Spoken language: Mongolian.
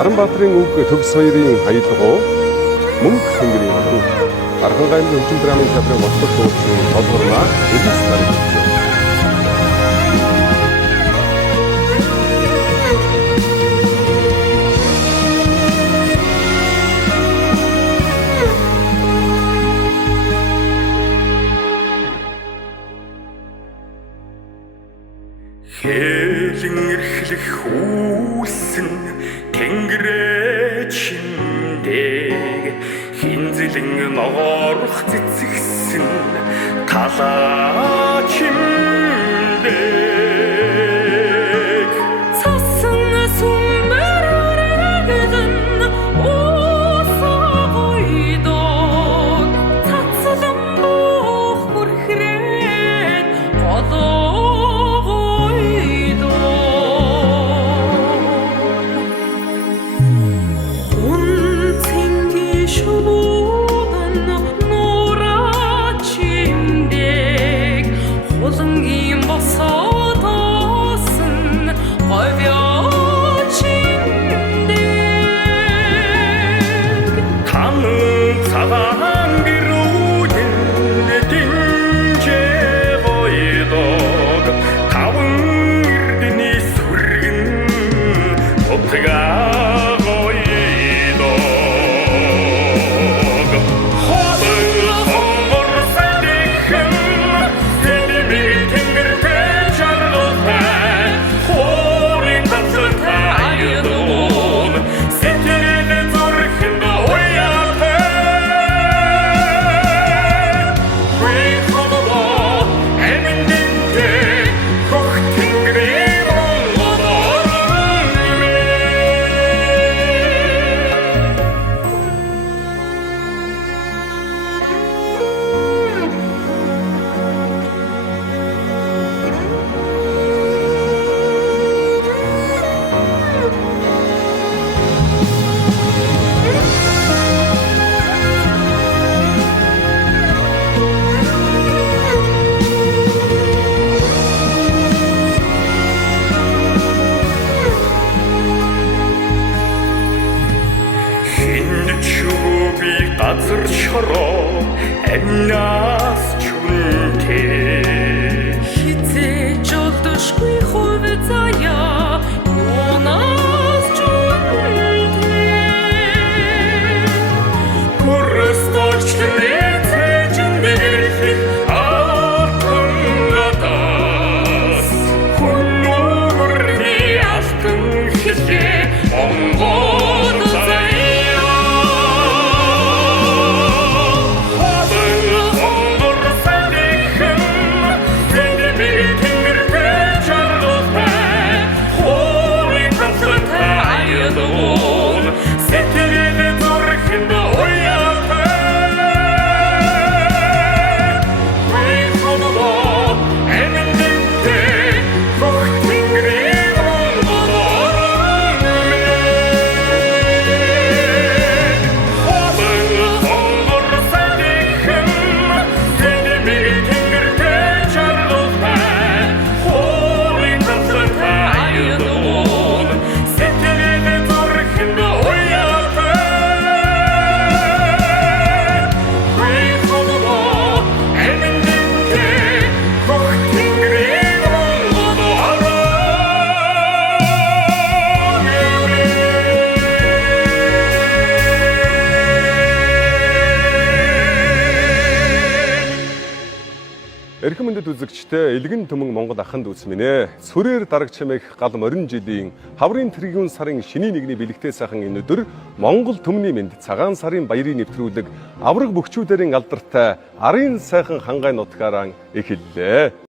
Харанбаатарын үг төгс хоёрын аялгау мөнгө тэнгэрийн өв Архангаймын хөгжим драмын театрын бодлого төвчөн толгорнаа элис нарыг өгсөн. Хэлэн эрхлэх үүсэн тэнгэрэ чимдэг хинзэлэн ногоорох цэцэгсэн талаа чимдэг цасан сүмээр арагдан уусагойдон цацлан бох хүрхрэн голоо газар шороо амнаас чүнтэй хизээж олдошгүй хувь заяа юунаас чүнтэй көрөстөчлээ цэжэндэрхих алтангадаас хүннүрний алтан хэлээ онгон Эрхэм мөндөд үзэгчтэй Элгэн Түмэн Монгол аханд үзмэнэ. Сүрээр дарагч чимээх гал морин жилийн хаврын тэрэгүүн сарын шинийн нэгний бэлэгтэй сайхан энэ өдөр Монгол түмний мэнд цагаан сарын баярыг нэвтрүүлэг авраг бөхчүүдэрийн алдартай арын сайхан хангай нутгаараа эхэллээ.